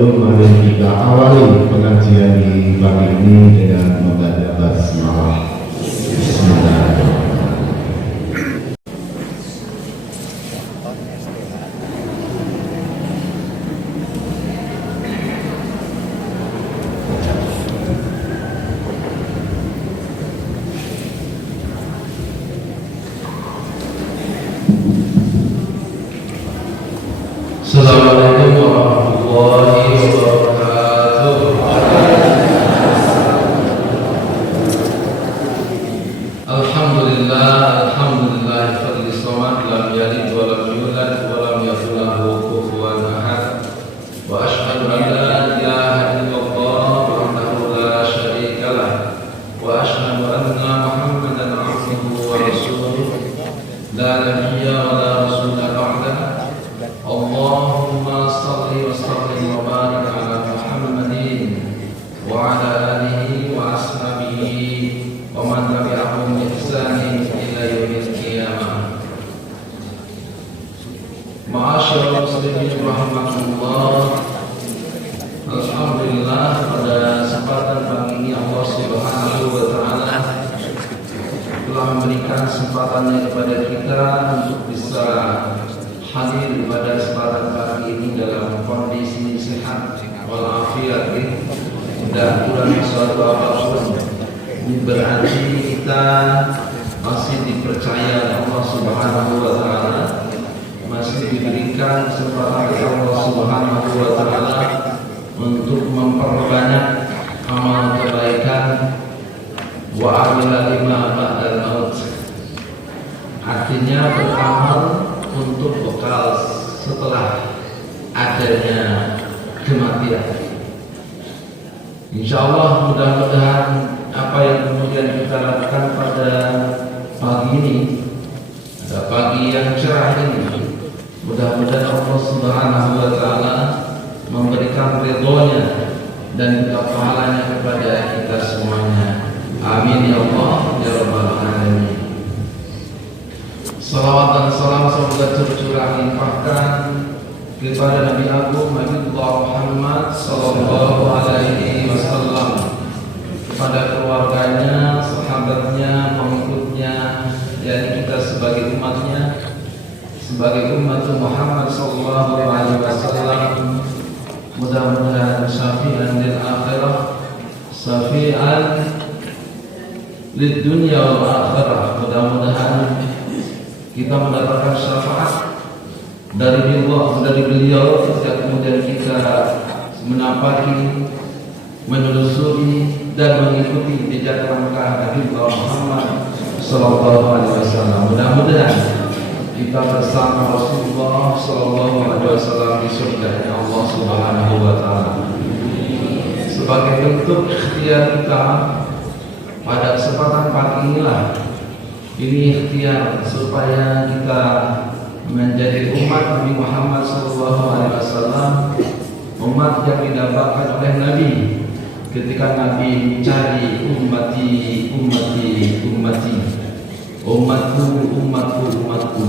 wabarakatuh. Mari kita awali pengajian di pagi ini dengan membaca basmalah. Bismillahirrahmanirrahim. Assalamualaikum warahmatullahi wabarakatuh. Alhamdulillah fadli somad lam yalid wa lam yulad wa lam yakul lahu kufuwan ahad. Wa asyhadu an la ilaha illallah wahdahu la syarika lah wa asyhadu anna Muhammadan abduhu wa rasuluh la nabiyya wa la rasula ba'dahu. Allahumma salli wa sallim wa barik ala Muhammadin wa ala alihi wa ashabihi wa man tabi'ahum bi ihsanin ila yaumil qiyamah. Ma'asyiral muslimin rahimakumullah. Alhamdulillah, pada kesempatan pagi ini Allah Subhanahu wa taala telah memberikan kesempatannya kepada kita untuk bisa hadir pada kesempatan pagi ini dalam kondisi sehat walafiat, tidak kurang suatu apapun. Ini berarti kita masih dipercaya oleh Allah Subhanahu wa taala, masih diberikan kesempatan oleh Allah Subhanahu wa taala untuk memperbanyak amal kebaikan wa amila lima ba'dal maut. Artinya beramal untuk bekal setelah adanya kematian. Insyaallah mudah-mudahan apa yang kemudian kita lakukan pada pagi ini, pada pagi yang cerah ini, mudah-mudahan Allah Subhanahu wa taala memberikan ridhonya dan juga pahalanya kepada kita semuanya. Amin ya Allah ya rabbal alamin. Salawat dan salam semoga tercurah limpahkan kepada Nabi Agung Nabiullah Muhammad sallallahu alaihi wasallam, kepada keluarganya, sahabatnya, pengikutnya, dan kita sebagai umatnya, sebagai umat Muhammad sallallahu alaihi wasallam. Mudah-mudahan syafi'an lil akhirah, syafi'an lid dunya wal akhirah. Mudah-mudahan kita mendapatkan syafaat dari beliau ketika kemudian kita menapaki, menelusuri dan mengikuti jejak langkah Nabi Muhammad sallallahu alaihi wasallam. Mudah-mudahan kita bersama Rasulullah sallallahu alaihi wasallam di surga Allah Subhanahu wa taala. Sebagai bentuk ikhtiar kita pada kesempatan pagi inilah, ini ikhtiar supaya kita menjadi umat Nabi Muhammad SAW, umat yang didambakan oleh Nabi ketika Nabi mencari ummati, umatku, umatku.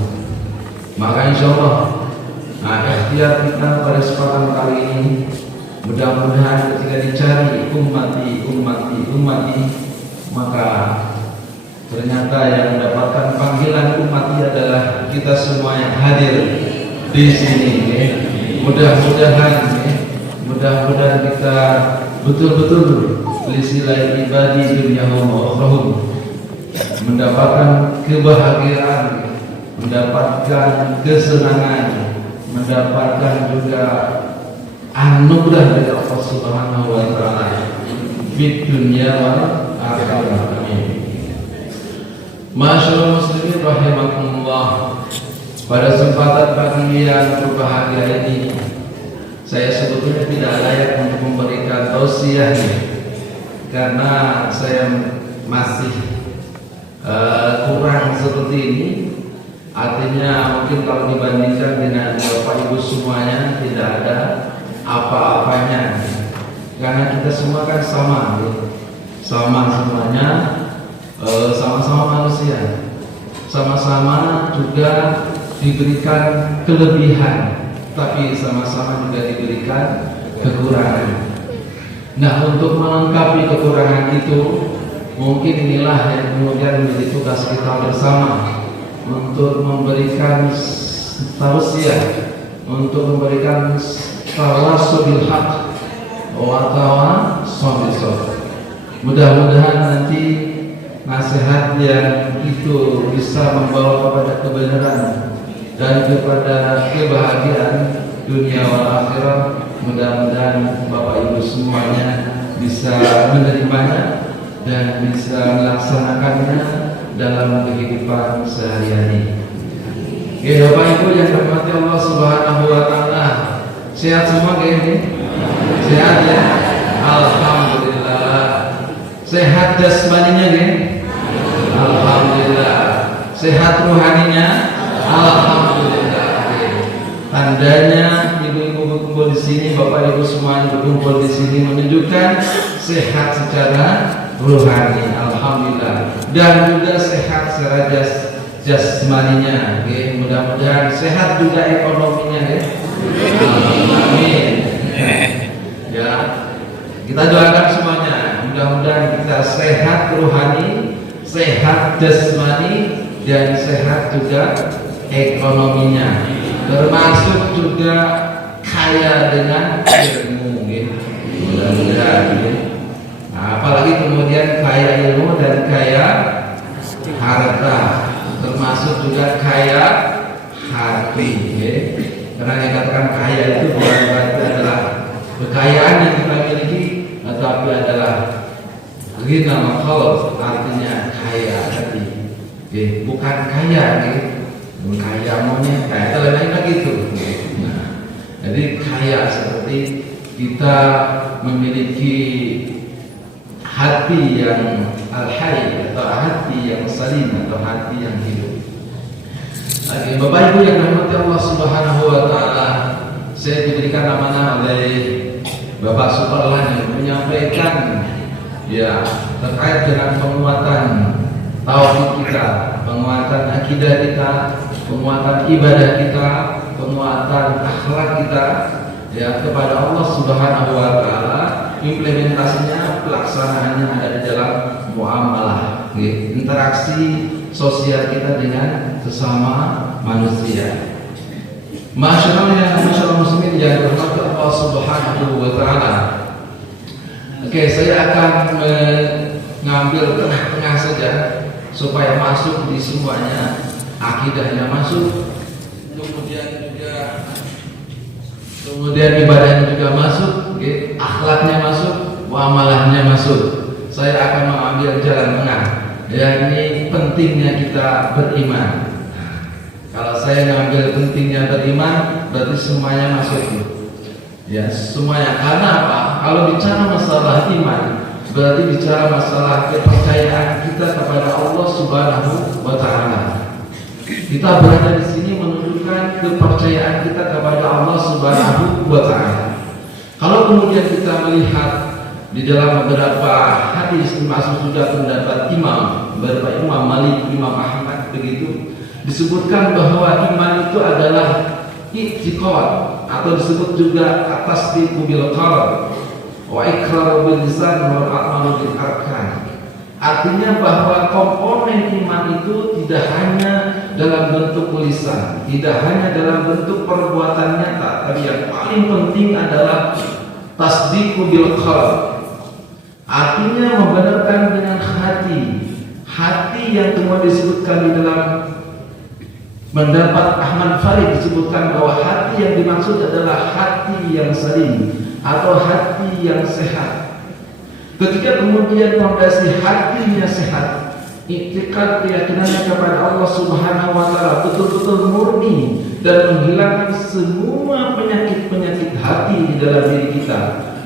Maka insya Allah, ikhtiar kita pada kesempatan kali ini, mudah-mudahan ketika dicari ummati, maka ternyata yang mendapatkan panggilan umat adalah kita semua yang hadir di sini. Mudah-mudahan kita betul-betul lisilai ibadi dunyahum wa ukhrahum, mendapatkan kebahagiaan, mendapatkan kesenangan, mendapatkan juga anugerah dari Allah Subhanahu wa taala di dunia wal akhirah. Amin. Masyaallah muslimin rahimakumullah. Pada kesempatan pagi yang berbahagia ini, saya sebetulnya tidak layak untuk memberikan tausiah karena saya masih kurang seperti ini. Artinya mungkin kalau dibandingkan dengan Bapak Ibu semuanya tidak ada apa-apanya, karena kita semua kan sama semuanya, sama-sama manusia, sama-sama juga diberikan kelebihan, tapi sama-sama juga diberikan kekurangan. Nah, untuk melengkapi kekurangan itu, mungkin inilah yang kemudian menjadi tugas kita bersama untuk memberikan tausiah, untuk memberikan tawasul bil haq wa tawasul bis sabr. Mudah-mudahan nanti nasihat yang itu bisa membawa kepada kebenaran dan kepada kebahagiaan dunia wal akhirah. Mudah-mudahan Bapak Ibu semuanya bisa menerimanya dan bisa melaksanakannya dalam kehidupan sehari-hari. Ya Bapak Ibu yang dirahmati Allah Subhanahu wa taala, sehat semua ini? Sehat ya? Alhamdulillah. Sehat jasmaninya nggih? Alhamdulillah. Sehat rohaninya? Alhamdulillah. Tandanya ibu-ibu berkumpul di sini, bapak ibu semuanya berkumpul di sini menunjukkan sehat secara rohani, alhamdulillah, dan juga sehat secara jasmaninya. Okay. Mudah-mudahan sehat juga ekonominya, ya. Amin. Ya, kita doakan semuanya. Mudah-mudahan kita sehat rohani, sehat jasmani, dan sehat juga ekonominya. Termasuk juga kaya dengan ilmu, mudah-mudahan. Nah, apalagi kemudian kaya ilmu dan kaya harta, termasuk juga kaya hati. Karena dikatakan kaya itu bukan berarti adalah kekayaan yang kita miliki, tetapi adalah ghina makhluk, artinya kaya hati. Bukan kaya, kaya maunya kaya lain lagi itu. Nah, jadi kaya seperti kita memiliki hati yang al-hayy atau hati yang salim atau hati yang hidup. Lagi Bapak Ibu yang dirahmati Allah Subhanahu wa taala, saya diberikan amanah oleh Bapak Superlan yang menyampaikan ya terkait dengan penguatan tauhid kita, penguatan akidah kita, penguatan ibadah kita, penguatan akhlak kita ya kepada Allah Subhanahu wa taala. Implementasinya, pelaksanaannya ada di dalam muamalah, interaksi sosial kita dengan sesama manusia. Masyaallah muslimin yang dirahmati Allah Subhanahu wa taala. Oke, saya akan mengambil tengah-tengah saja supaya masuk di semuanya, akidahnya masuk, kemudian ibadahnya juga masuk, akhlaknya masuk, muamalahnya masuk. Saya akan mengambil jalan tengah. Ya, ini pentingnya kita beriman. Kalau saya mengambil pentingnya beriman, berarti semuanya masuk. Ya, semuanya. Karena apa? Kalau bicara masalah iman, berarti bicara masalah kepercayaan kita kepada Allah Subhanahu wa taala. Kita berada di sini menunjukkan kepercayaan kita kepada Allah Subhanahu wa taala. Kalau kemudian kita melihat di dalam beberapa hadis, termasuk juga pendapat beberapa imam Malik, Imam Ahmad begitu, disebutkan bahwa iman itu adalah i'tiqad atau disebut juga at-tasdiqu bil qalb wa iqraru bil lisan wa amalu bil arkan. Artinya bahwa komponen iman itu tidak hanya dalam bentuk lisan, tidak hanya dalam bentuk perbuatan nyata, tapi yang paling penting adalah tasdiqu bil qalb. Artinya membenarkan dengan hati yang kemudian disebutkan di dalam mendapat Ahmad Farid, disebutkan bahwa hati yang dimaksud adalah hati yang salim atau hati yang sehat. Ketika kemudian fondasi hatinya sehat, i'tiqad keyakinannya kepada Allah Subhanahu wa taala betul-betul murni dan menghilangkan semua penyakit-penyakit hati di dalam diri kita,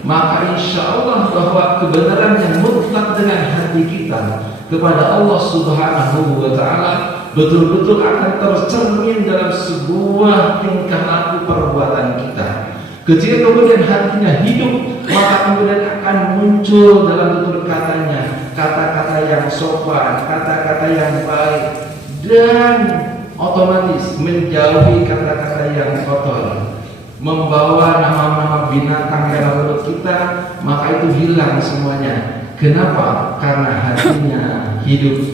maka insya Allah bahwa kebenaran yang mutlak dengan hati kita kepada Allah Subhanahu wa taala betul-betul akan tercermin dalam sebuah tingkah laku perbuatan kita. Ketika kemudian hatinya hidup, maka kemudian akan muncul dalam tutur katanya kata-kata yang sopan, kata-kata yang baik, dan otomatis menjauhi kata-kata yang kotor, membawa nama-nama binatang dalam perut kita, maka itu hilang semuanya. Kenapa? Karena hatinya hidup.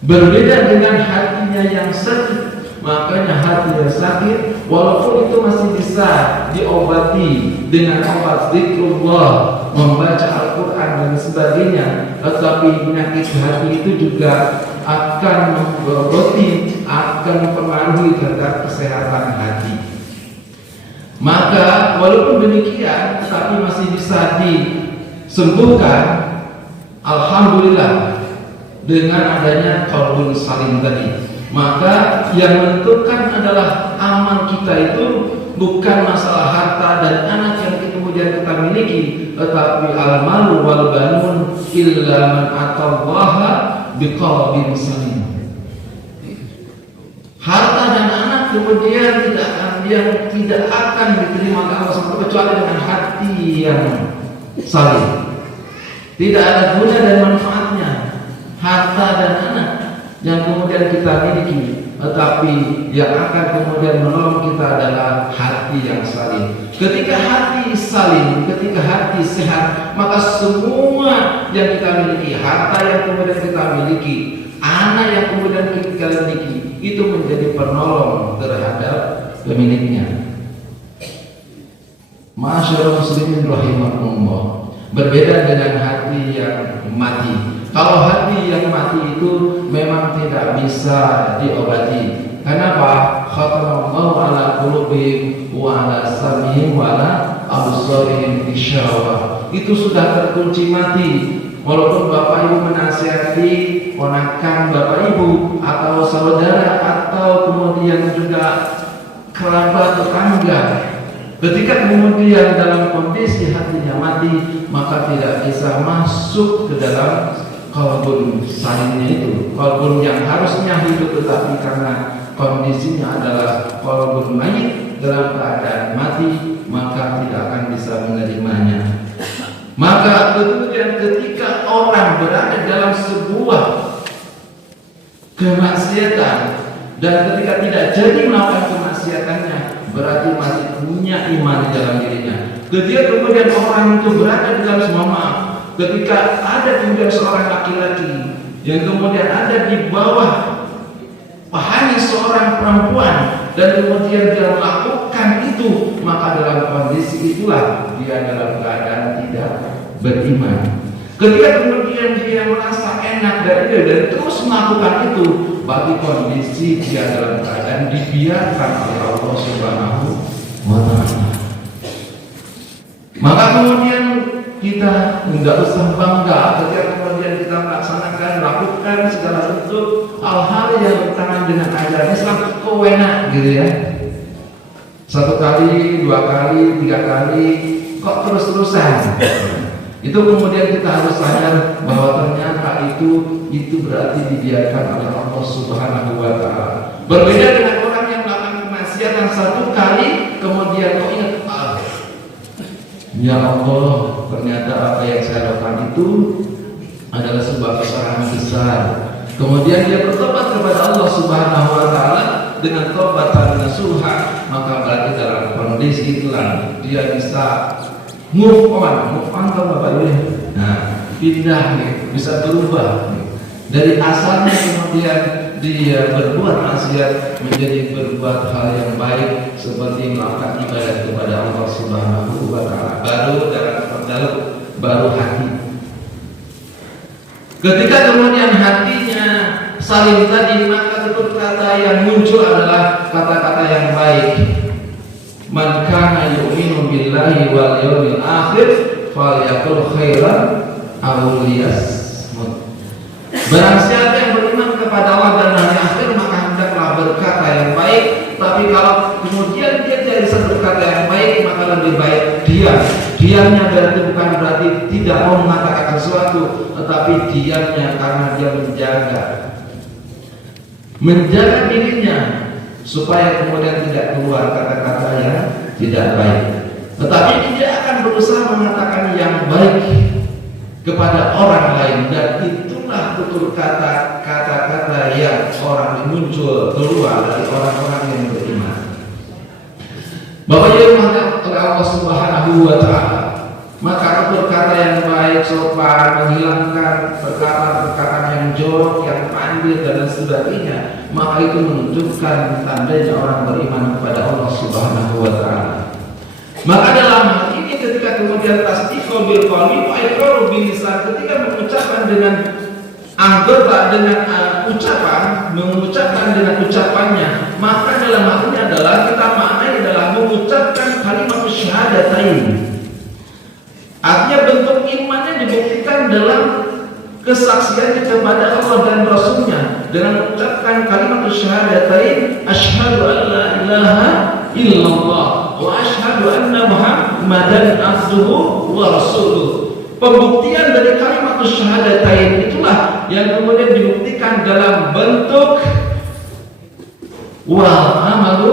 Berbeda dengan hatinya yang sakit. Makanya hati yang sakit, walaupun itu masih bisa diobati dengan obat zikrullah, membaca Al-Quran dan sebagainya, tetapi penyakit hati itu juga akan memboroti, akan mempengaruhi terhadap kesehatan hati. Maka walaupun demikian, tapi masih bisa disembuhkan, alhamdulillah, dengan adanya qalbun salim tadi. Maka yang menentukan adalah amal kita itu bukan masalah harta dan anak yang kemudian kita miliki, tetapi al-malu wal banun illa man atallaha biqalbin salim. Harta dan anak kemudian tidak akan diterima oleh Allah SWT kecuali dengan hati yang salim. Tidak ada guna dan manfaatnya harta dan anak yang kemudian kita miliki, tetapi yang akan kemudian menolong kita adalah hati yang salim. Ketika hati salim, ketika hati sehat, maka semua yang kita miliki, harta yang kemudian kita miliki, anak yang kemudian kita miliki, itu menjadi penolong terhadap pemiliknya. Masyaallah muslimin rahimakumullah. Berbeda dengan hati yang mati. Kalau hati yang mati itu memang tidak bisa diobati. Kenapa? Khatamallahu ala qulubihim wa ala sam'ihim wa ala absarihim ghishawa. Itu sudah terkunci mati. Walaupun bapak ibu menasihati ponakan bapak ibu atau saudara atau kemudian juga kerabat tetangga, ketika kemudian dalam kondisi hatinya mati, maka tidak bisa masuk ke dalam qalbun salimnya itu, qalbun yang harusnya hidup tetapi karena kondisinya adalah qalbun mayit dalam keadaan mati, maka tidak akan bisa menerimanya. Maka kemudian ketika orang berada dalam sebuah kemaksiatan dan ketika tidak jadi melakukan kemaksiatannya, berarti masih punya iman di dalam dirinya. Ketika kemudian orang itu berada di dalam semua maaf, ketika ada kemudian seorang laki-laki yang kemudian ada di bawah pahanya seorang perempuan dan kemudian dia melakukan itu, maka dalam kondisi itulah dia dalam keadaan tidak beriman. Ketika kemudian dia merasa enak dari dia dan terus melakukan itu, bagi kondisi dia dalam keadaan dibiarkan oleh Allah Subhanahu wa Ta'ala. Maka kemudian kita tidak usah bangga ketika kemudian kita melaksanakan, lakukan segala bentuk hal-hal yang bertentangan dengan ajaran Islam, kok enak gitu ya. 1 kali, 2 kali, 3 kali, kok terus-terusan. Itu kemudian kita harus sadar bahwa ternyata itu berarti dibiarkan oleh Allah Subhanahu wa Ta'ala. Berbeda dengan orang yang melakukan kemaksiatan 1 kali kemudian kok ingat, ya Allah, ternyata apa yang saya lakukan itu adalah sebuah kesalahan besar. Kemudian dia bertobat kepada Allah Subhanahu wa Ta'ala dengan taubatan nasuha, maka berarti dalam kondisi itulah dia bisa move on kalau Bapak Ibu. Nah, pindah nih, bisa berubah nih. Dari asalnya kemudian dia berbuat maksiat menjadi berbuat hal yang baik seperti melakukan ibadah kepada Allah Subhanahu wa Ta'ala. Baru hati. Ketika kemudian hatinya salim tadi, maka itu kata yang muncul adalah kata-kata yang baik. Man kana yu'minu billahi wal yawmil akhir falyaqul khairan aw liyasmut. Barang siapa yang beriman kepada Allah dan hari akhir, maka hendaklah berkata yang baik. Tapi kalau kemudian dia tidak bisa berkata yang baik, maka lebih baik diam. Diamnya berarti tidak mau mengatakan sesuatu, tetapi diamnya karena dia menjaga dirinya supaya kemudian tidak keluar kata-kata yang tidak baik. Tetapi dia akan berusaha mengatakan yang baik kepada orang lain, dan itulah betul kata-kata yang muncul keluar dari orang-orang yang beriman. Bapak Ibu Subhanahu wa ta'ala. Maka berkata yang baik, sopan, menghilangkan perkataan-perkataan yang jorok, yang pandir dan sebagainya, maka itu menunjukkan tandanya orang beriman kepada Allah Subhanahu wa ta'ala. Maka dalam hal ini ketika kemudian tasdiqu bil qalbi wa iqraru bil lisan, ketika mengucapkan dengan anggota, dengan ucapan, mengucapkan dengan ucapannya, maka dalam hal ini adalah kita maknai adalah mengucapkan kalimat syahadatain. Artinya bentuk imannya dibuktikan dalam kesaksiannya kepada Allah dan Rasulnya dengan mengucapkan kalimat syahadatain, asyhadu an la ilaha illallah wa asyhadu anna muhammadan abduhu wa rasuluh. Pembuktian dari kalimat syahadatain itulah yang kemudian dibuktikan dalam bentuk wal amalu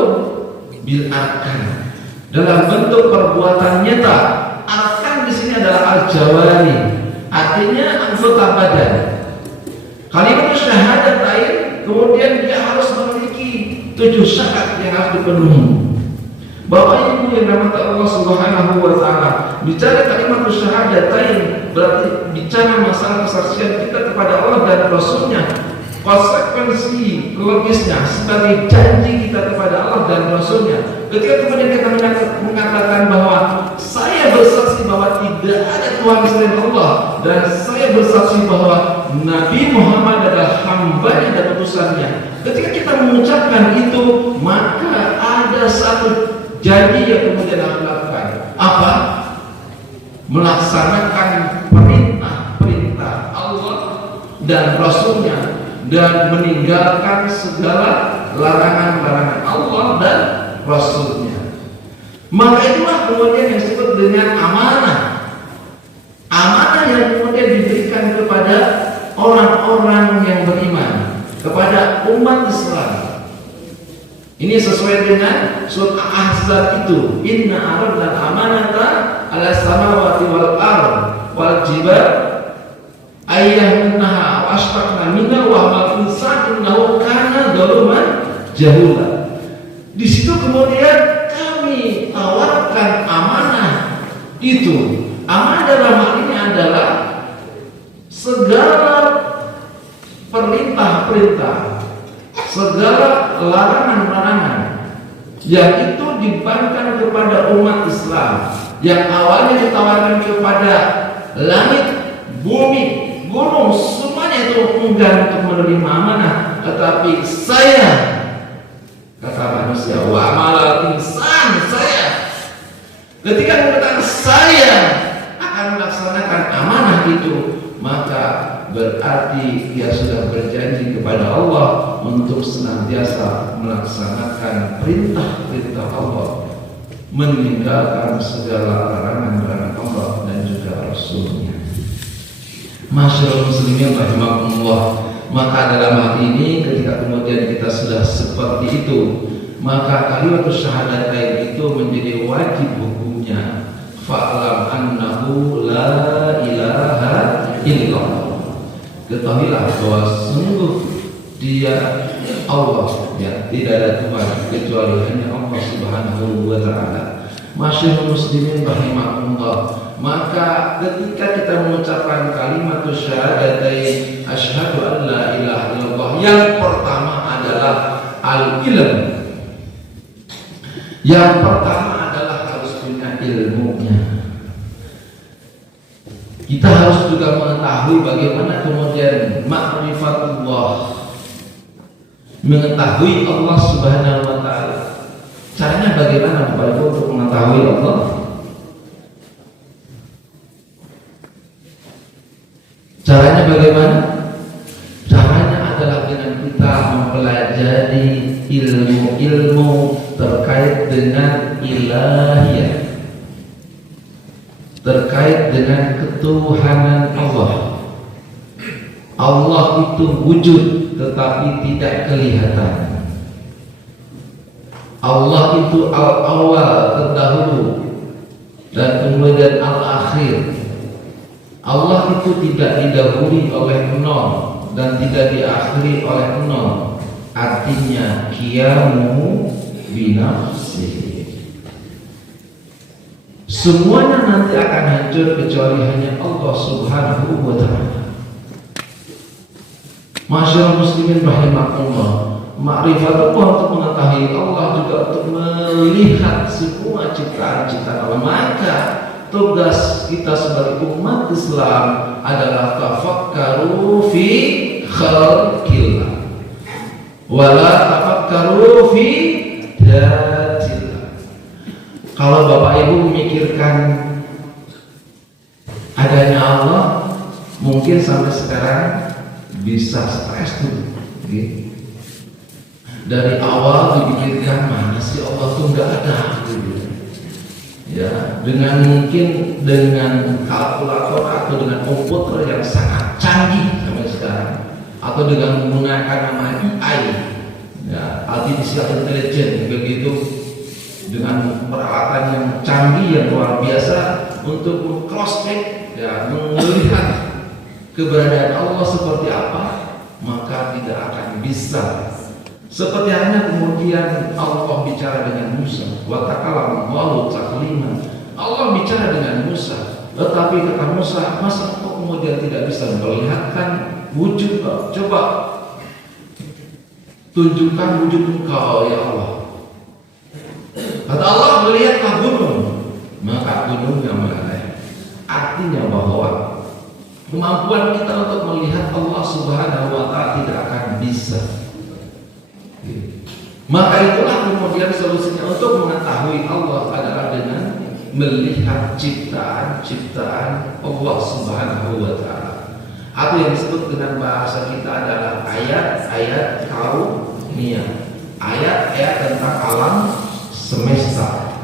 bil arkan, dalam bentuk perbuatan nyata. Arkan di sini adalah al-jawari, artinya anggota badan. Kalimat syahadatain kemudian dia harus memiliki 7 syarat yang harus dipenuhi. Bapak Ibu yang dirahmati Allah Subhanahu wa ta'ala, bicara kalimat syahadatain berarti bicara masalah kesaksian kita kepada Allah dan Rasulnya. Konsekuensi logisnya sebagai janji kita kepada Allah dan Rasulnya. Ketika kemudian kita mengatakan bahwa saya bersaksi bahwa tidak ada Tuhan selain Allah, dan saya bersaksi bahwa Nabi Muhammad adalah hambanya dan utusannya. Ketika kita mengucapkan itu, maka ada satu janji yang kemudian harus dilakukan. Apa? Melaksanakan perintah Allah dan Rasulnya, dan meninggalkan segala larangan-larangan Allah dan Rasulnya. Maka itulah kemudian yang disebut dengan amanah. Amanah yang kemudian diberikan kepada orang-orang yang beriman, kepada umat Islam. Ini sesuai dengan surat Al-Ahzab itu, inna aradna amanata ala samawati wal ard wal jibal ayyahunnaha wa asfaqna minna wa hamal insan innahu kana zaluman jahula. Di situ kemudian kami tawarkan amanah itu. Amanah dalam hal ini adalah segala perintah-perintah, segala larangan-larangan yang itu dibebankan kepada umat Islam, yang awalnya ditawarkan kepada langit, bumi, gunung, semuanya itu enggan untuk menerima amanah, tetapi saya, kata manusia, wa amalal insan, saya, ketika mengatakan saya akan melaksanakan amanah itu, maka berarti dia sudah berjanji kepada Allah untuk senantiasa melaksanakan perintah-perintah Allah, meninggalkan segala larangan-larangan Allah dan juga Rasulnya. Masyaallah muslimin rahimakumullah. Maka dalam hal ini ketika kemudian kita sudah seperti itu, maka kalimat syahadatain itu menjadi wajib hukumnya. Fa'lam annahu la ilaha illallah. Ketahuilah bahwa sungguh dia Allah, ya, tidak ada Tuhan kecuali hanya Allah Subhanahu wa ta'ala. Masyaallah muslimin rahimakumullah. Maka ketika kita mengucapkan kalimat syahadatain, asyhadu an la ilaha illallah, yang pertama adalah al-ilm. Yang pertama adalah harus punya ilmunya. Kita harus juga mengetahui bagaimana kemudian ma'rifatullah, mengetahui Allah Subhanahu wa ta'ala. Caranya bagaimana Bapak Ibu untuk mengetahui Allah? Caranya bagaimana? Caranya adalah dengan kita mempelajari ilmu-ilmu terkait dengan ilahiyah, terkait dengan ketuhanan Allah. Allah itu wujud tetapi tidak kelihatan. Allah itu al-awwal, terdahulu, dan kemudian al-akhir. Allah itu tidak didahului oleh nol dan tidak diakhiri oleh nol. Artinya qiyamu binafsihi. Semuanya nanti akan hancur kecuali hanya Allah Subhanahu wa ta'ala. Masyaallah muslimin rahimakumullah. Ma'rifatullah untuk mengetahui Allah, juga untuk melihat semua ciptaan-ciptaan Allah. Maka tugas kita sebagai umat Islam adalah tafakkaru fi khalqillah wala tafakkaru fi datillah. Kalau Bapak Ibu memikirkan adanya Allah, mungkin sampai sekarang bisa stres dulu, gitu. Dari awal dipikirkan mana sih Allah tuh nggak ada, gitu. Ya, dengan mungkin dengan kalkulator atau dengan komputer yang sangat canggih sampai sekarang, atau dengan menggunakan nama AI, ya, artificial intelligence, begitu, dengan peralatan yang canggih yang luar biasa untuk meng-cross check, ya, melihat keberadaan Allah seperti apa, maka tidak akan bisa. Seperti halnya kemudian Allah bicara dengan Musa, wa takallama Allahu takliman. Allah bicara dengan Musa, tetapi kata Musa, masa kok kemudian tidak bisa memperlihatkan wujud? Coba tunjukkan wujud Engkau ya Allah. Kata Allah, melihatlah gunung, maka gunungnya meleleh. Artinya bahwa kemampuan kita untuk melihat Allah Subhanahu wa ta'ala tidak akan bisa. Maka itulah kemudian solusinya untuk mengetahui Allah adalah dengan melihat ciptaan-ciptaan Allah Subhanahu wa ta'ala, atau yang disebut dengan bahasa kita adalah ayat-ayat kauniyah, ayat-ayat tentang alam semesta.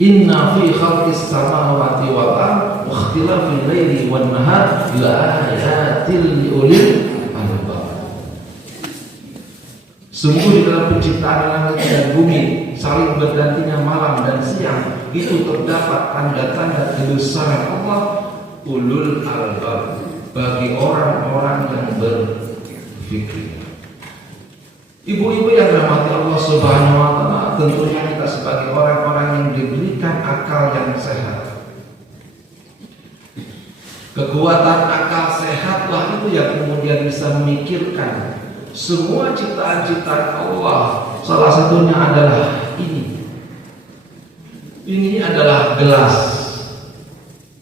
Inna fi khalqis samawati wal ardi wa ikhtilafil laili wan nahar la ayatil liulil albab. Sungguh di dalam penciptaan langit dan bumi, saling bergantinya malam dan siang, itu terdapat tanda-tanda kebesaran Allah ulul albab, bagi orang-orang yang berfikir. Ibu-ibu yang dirahmati Allah Subhanahu wa ta'ala, tentunya kita sebagai orang-orang yang diberikan akal yang sehat. Kekuatan akal sehatlah itu yang kemudian bisa memikirkan semua ciptaan-ciptaan Allah. Salah satunya adalah ini. Ini adalah gelas.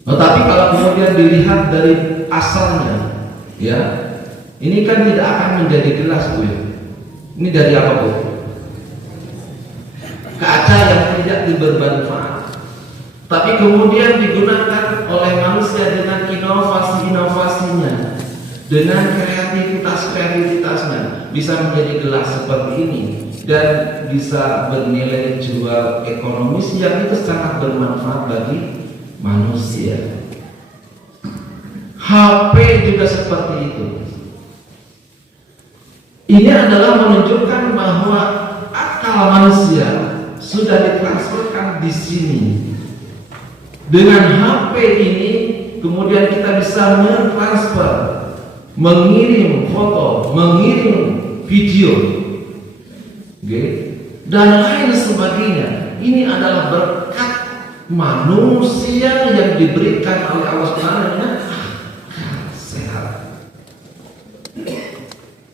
Tetapi kalau kemudian dilihat dari asalnya, ya, ini kan tidak akan menjadi gelas, Bu. Ini dari apa, Bu? Kaca yang tidak bermanfaat. Tapi kemudian digunakan oleh manusia dengan inovasi-inovasinya, dengan kreativitasnya, bisa menjadi gelas seperti ini dan bisa bernilai jual ekonomis yang itu sangat bermanfaat bagi manusia. HP juga seperti itu. Ini adalah menunjukkan bahwa akal manusia sudah ditransferkan di sini. Dengan HP ini kemudian kita bisa mentransfer, mengirim foto, mengirim video, dan lain sebagainya. Ini adalah berkat manusia yang diberikan oleh Allah Subhanahu wa ta'ala sehat.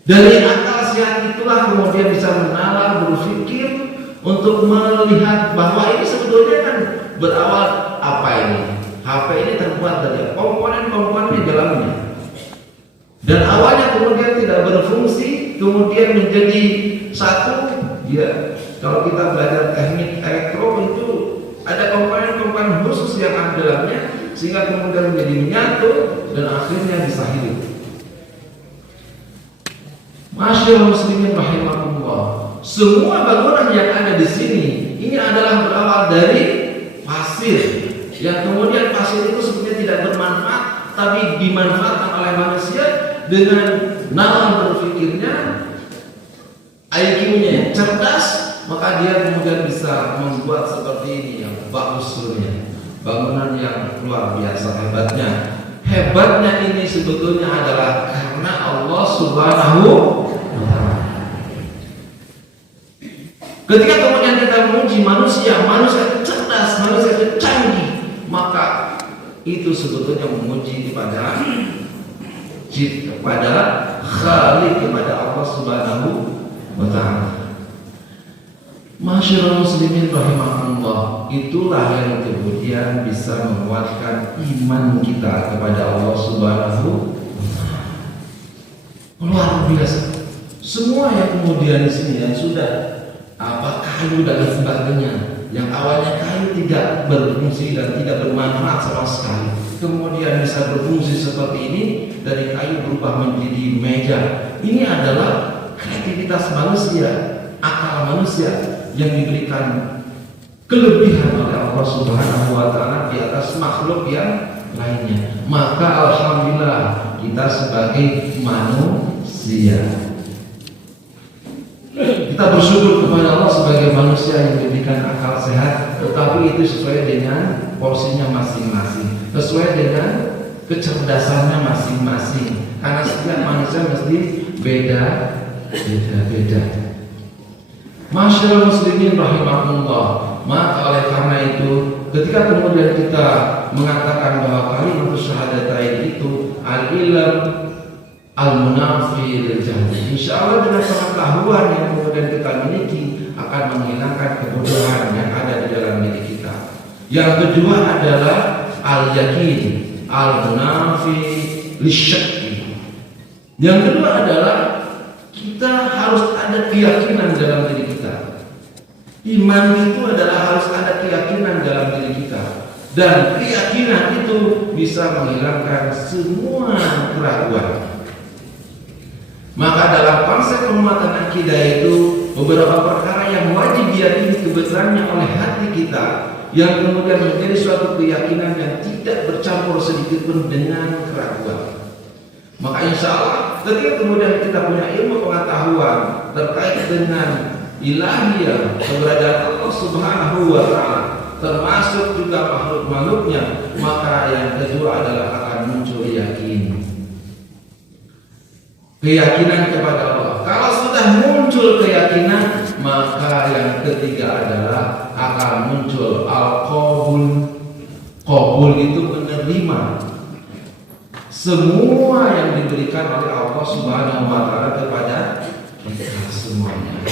Dari akal sehat itulah kemudian bisa menalar, berpikir untuk melihat bahwa ini sebetulnya kan berawal apa ini? HP ini terbuat dari komponen-komponen di dalamnya. Dan awalnya kemudian tidak berfungsi, kemudian menjadi satu. Ya, kalau kita belajar teknik elektro itu ada komponen-komponen khusus yang ada dalamnya, sehingga kemudian menjadi menyatu dan akhirnya bisa hidup. Masyaallah muslimin rahimakumullah. Semua bangunan yang ada di sini ini adalah berawal dari pasir, yang kemudian pasir itu sebenarnya tidak bermanfaat, tapi dimanfaatkan oleh manusia dengan nalar berpikirnya, IQ-nya yang cerdas, maka dia kemudian bisa membuat seperti ini yang bagus sebenarnya, bangunan yang luar biasa hebatnya. Hebatnya ini sebetulnya adalah karena Allah Subhanahu wa ta'ala. Ketika kemudian kita memuji manusia, manusia itu cerdas cerdas, manusia itu canggih, maka itu sebetulnya memuji kepada Khalik, kepada Allah Subhanahu wa Ta'ala. Masyarul muslimin rahimahullah, itulah yang kemudian bisa menguatkan iman kita kepada Allah Subhanahu wa Ta'ala. Luar biasa. Semua yang kemudian di sini yang sudah kayu dan sebagainya, yang awalnya kayu tidak berfungsi dan tidak bermanfaat sama sekali, kemudian bisa berfungsi seperti ini, dari kayu berubah menjadi meja. Ini adalah kreativitas manusia, akal manusia yang diberikan kelebihan oleh Allah Subhanahu wa Ta'ala di atas makhluk yang lainnya. Maka alhamdulillah kita sebagai manusia, kita bersyukur kepada Allah sebagai manusia yang diberikan akal sehat, tetapi itu sesuai dengan porsinya masing-masing, sesuai dengan kecerdasannya masing-masing, karena setiap manusia mesti beda-beda. Masyaallah muslimin rahimahullah. Maka oleh karena itu, ketika kemudian kita mengatakan bahwa kalimat syahadatain itu al-ilm al-munafi lil jahli, insyaallah dengan pengetahuan yang kemudian kita miliki akan menghilangkan kebodohan yang ada di dalam diri kita. Yang kedua adalah al-yakin al-munafi lisyakki. Yang kedua adalah kita harus ada keyakinan dalam diri kita. Iman itu adalah harus ada keyakinan dalam diri kita, dan keyakinan itu bisa menghilangkan semua keraguan. Maka dalam konsep penguatan akidah itu beberapa perkara yang wajib diyakini kebenarannya oleh hati kita, yang kemudian menjadi suatu keyakinan yang tidak bercampur sedikit pun dengan keraguan. Maka insya Allah ketika kemudian kita punya ilmu pengetahuan terkait dengan ilahiyah, keberadaan Allah Subhanahu wa Ta'ala, termasuk juga makhluk-makhluknya, maka yang kedua adalah akan muncul keyakinan kepada Allah. Kalau sudah muncul keyakinan, maka yang ketiga adalah akan muncul al-qabul. Qabul itu menerima semua yang diberikan oleh Allah Subhanahu wa Ta'ala kepada kita semuanya.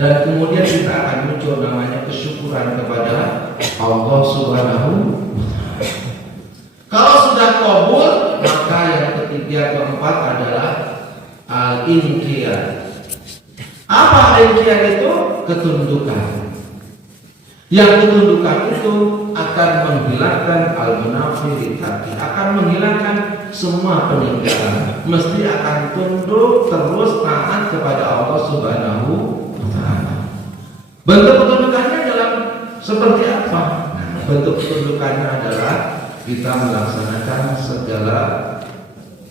Dan kemudian kita akan muncul namanya kesyukuran kepada Allah Subhanahu wa Ta'ala. Kalau sudah qabul, maka yang ketiga keempat adalah al-inqiyad. Apa al-inqiyad itu? Ketundukan. Yang ketundukan itu akan menghilangkan al-munafi, akan menghilangkan semua peninggalan. Mesti akan tunduk terus taat kepada Allah Subhanahu wa Ta'ala. Bentuk ketundukannya dalam seperti apa? Bentuk ketundukannya adalah kita melaksanakan segala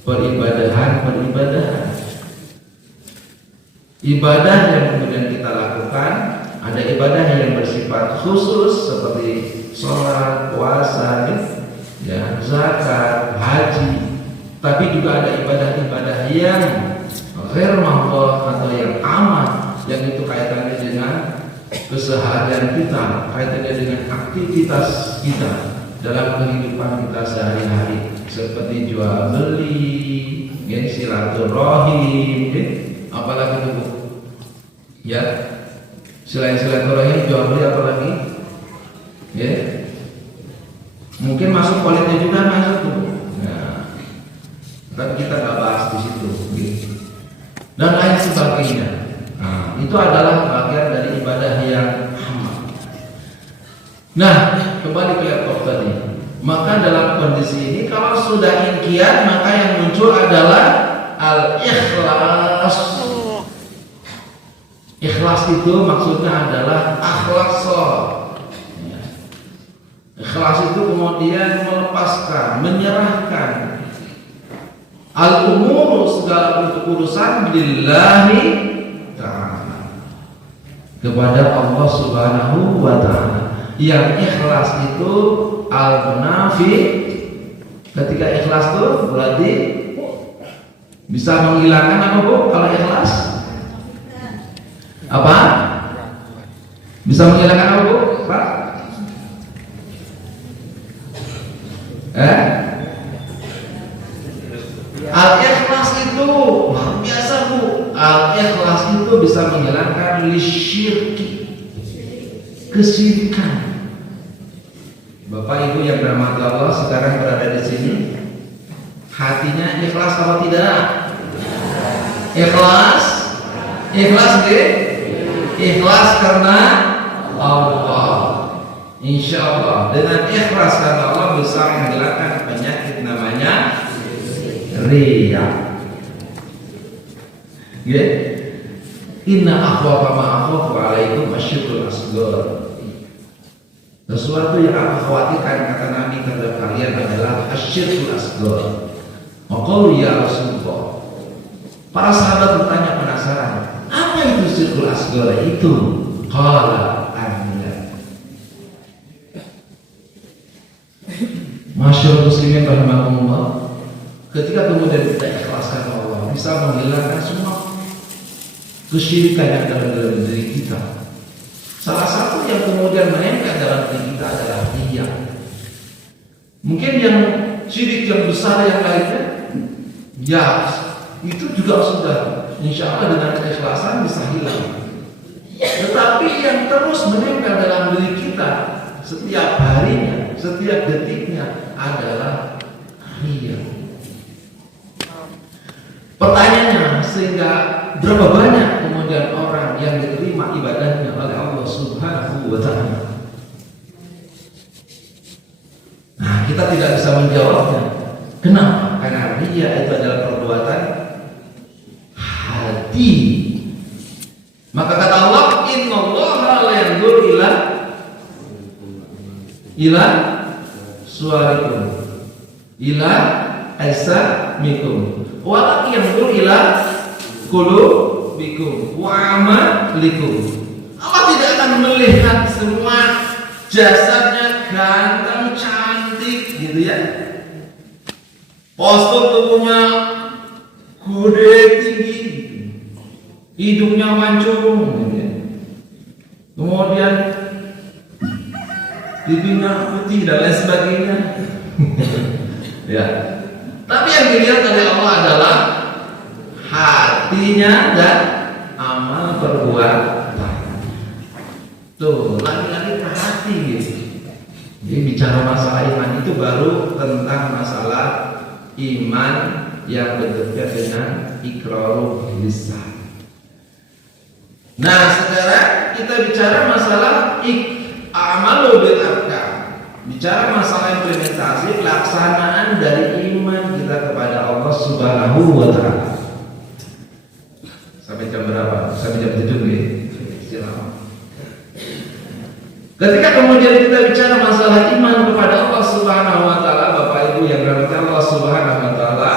peribadahan. Ibadah yang kemudian kita lakukan, ada ibadah yang bersifat khusus seperti sholat, puasa, ya, zakat, haji. Tapi juga ada ibadah-ibadah yang ghair mahdoh atau yang aman, yang itu kaitannya dengan keseharian kita, kaitannya dengan aktivitas kita dalam kehidupan kita sehari-hari, seperti jual beli, ya, silaturahim, ya. Apalagi itu, ya, selain silaturahim, jual beli apa lagi, ya, mungkin masuk politik juga masuk tuh, nah, tapi kita nggak bahas di situ, gitu. Dan lain sebagainya. Nah, itu adalah bagian dari ibadah yang aman. Nah, kembali ke laptop tadi. Maka dalam kondisi ini, kalau sudah inqiyad, maka yang muncul adalah al-ikhlas. Ikhlas itu maksudnya adalah akhlak sholat. Ikhlas itu kemudian melepaskan, menyerahkan al-umur, segala bentuk urusan lillahi ta'ala, kepada Allah Subhanahu wa Ta'ala. Yang ikhlas itu al-munafi. Ketika ikhlas itu berarti bisa menghilangkan apa, Bu? Kalau ikhlas apa? Bisa menghilangkan apa, Bu? Pak? Al-ikhlas itu luar biasa Bu. Al-ikhlas itu bisa menghilangkan lisyirki, kesyirikan. Bapak Ibu yang dirahmati Allah sekarang berada di sini, hatinya ikhlas atau tidak? Ikhlas, ikhlas deh, ikhlas karena Allah. Insya Allah dengan ikhlas karena Allah bisa menghilangkan penyakit namanya riya. Ya, inna akhwafa ma akhafu alaikum asyirkul asghar. Sesuatu yang aku khawatirkan kata Nabi terhadap kalian adalah asyirkul asghar. Maqalu ya Rasulullah. Para sahabat bertanya penasaran, apa itu syirkul asghar itu? Qala amila. Masyaallah muslimin rahimakumullah. Ketika kemudian kita ikhlaskan Allah, bisa menghilangkan semua kesyirikan yang dalam diri kita. Salah satu yang kemudian menempel dalam diri kita adalah riya. Mungkin yang syirik yang besar yang lainnya, ya itu juga sudah insya Allah dengan keikhlasan bisa hilang. Tetapi yang terus menempel dalam diri kita setiap harinya, setiap detiknya adalah riya. Pertanyaannya, sehingga berapa banyak kemudian orang yang diterima ibadahnya oleh Allah Subhanahu wa Ta'ala? Nah, kita tidak bisa menjawabnya. Kenapa? Karena riya itu adalah perbuatan hati. Maka kata Allah, innallaha la yanzuru ila suwarikum ila ajsamikum walakin yanzuru ila qulubikum wa amalikum. Allah tidak akan melihat semua jasadnya ganteng, cantik gitu ya, postur tubuhnya gede, tinggi, hidungnya mancung gitu ya. Kemudian pipinya putih dan lain sebagainya. Ya. Tapi yang dilihat oleh Allah adalah hatinya dan amal perbuatan. Tuh, lagi-lagi ke hati gitu. Jadi bicara masalah iman itu baru tentang masalah iman yang bekerja dengan iqrarul lisan. Nah, sekarang kita bicara masalah amalu bil arkan. Bicara masalah implementasi pelaksanaan dari iman kita kepada Allah Subhanahu wa Ta'ala. Sampai jam berapa? Sampai jam 7 nih. Silakan. Ketika kemudian kita bicara masalah iman kepada Allah Subhanahu wa Ta'ala, Bapak Ibu yang dirahmati Allah Subhanahu wa Ta'ala,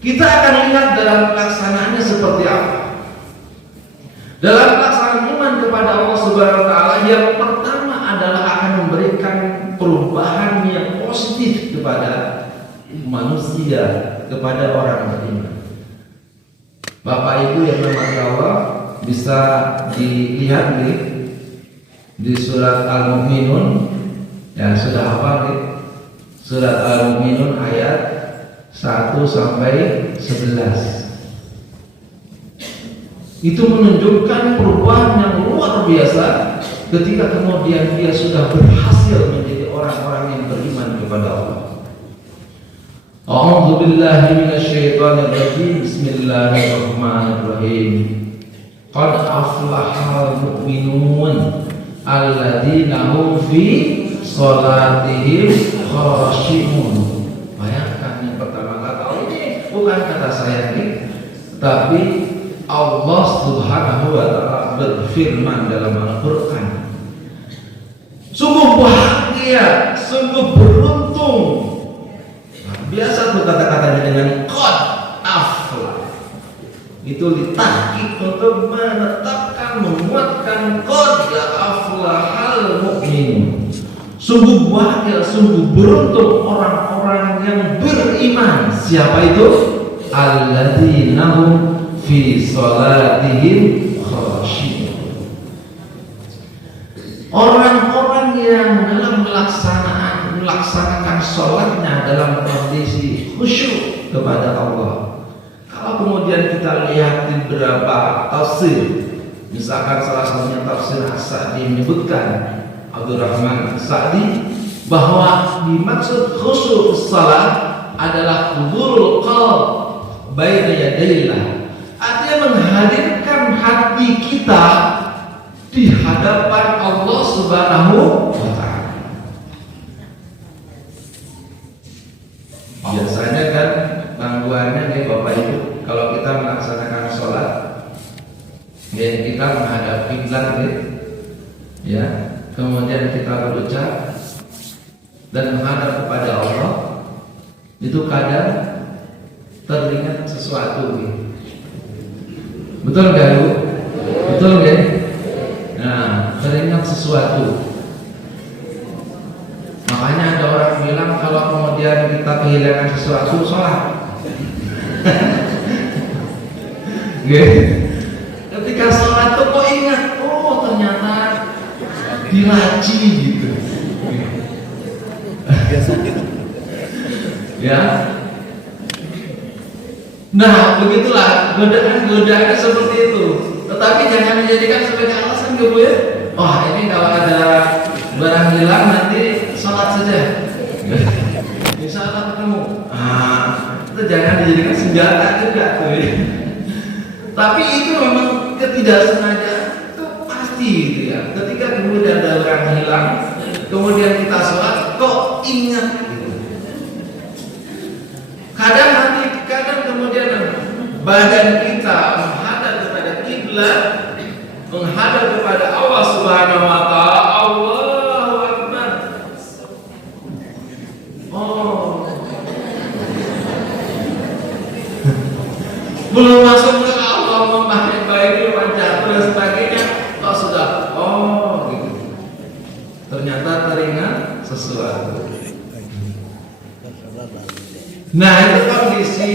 kita akan lihat dalam pelaksanaannya seperti apa. Dalam pelaksanaan iman kepada Allah Subhanahu wa Ta'ala, yang pertama adalah akan memberikan perubahan yang positif kepada manusia, kepada orang beriman. Bapak Ibu yang dirahmati Allah, bisa dilihat di surat Al-Mu'minun, ya sudah hafal nih, surat Al-Mu'minun ayat 1 sampai 11. Itu menunjukkan perubahan yang luar biasa ketika kemudian dia sudah berhasil menjadi orang-orang yang beriman kepada Allah. A'udzu billahi minasyaitonir rajim. Bismillahirrahmanirrahim. Qad aflahal mu'minun alladzina hum fi shalatihim khashi'un. Bayangkan yang pertama kata ini bukan kata saya nih, tapi Allah Subhanahu wa Ta'ala berfirman dalam Al-Qur'an. Sungguh bahagia, sungguh beruntung. Nah, biasa tuh kata-katanya dengan qad aflah. Itu ditahqiq untuk menetapkan, menguatkan qad aflahal mu'min. Sungguh bahagia, sungguh beruntung orang-orang yang beriman. Siapa itu? Alladzina hum fi shalatihim khashi'un. Orang-orang yang dalam melaksanakan melaksanakan sholatnya dalam kondisi khusyuk kepada Allah. Kalau kemudian kita lihat di beberapa tafsir, misalkan salah satunya tafsir As-Sa'di menyebutkan, Abdurrahman As-Sa'di, bahwa dimaksud khusyuk salat adalah hudurul qalb baina yadayillah, artinya menghadirkan hati kita di hadapan Allah Subhanahu wa ta'ala. Biasanya kan pangguannya nih Bapak Ibu, kalau kita melaksanakan sholat ya, kita menghadap kiblat ya, kemudian kita berucap dan menghadap kepada Allah, itu kadang teringat sesuatu gitu. Betul nggak Bu? Betul nggak? Nah, teringat sesuatu. Makanya ada orang bilang kalau kemudian kita kehilangan sesuatu, sholat. Ketika sholat tuh kok ingat, oh ternyata diraji gitu. Ya. Nah, begitulah godaan seperti itu. Tetapi jangan dijadikan sebagai alasan gitu ya. Wah, ini kalau ada barang hilang nanti sholat saja. Insya Allah ketemu. Itu jangan dijadikan senjata juga tuh ya. Tapi itu memang ketidaksengajaan itu pasti gitu ya. Ketika kemudian ada barang hilang, kemudian kita sholat, kok ingat gitu. Kadang kemudian badan kita menghadap kepada kiblat, menghadap kepada Allah Subhanahu wa ta'ala. Allahu Akbar. Oh. Belum masuk ke Allah memperbaiki wajah dan sebagainya. Oh sudah. Oh gitu. Ternyata teringat sesuatu. Nah, itu kondisi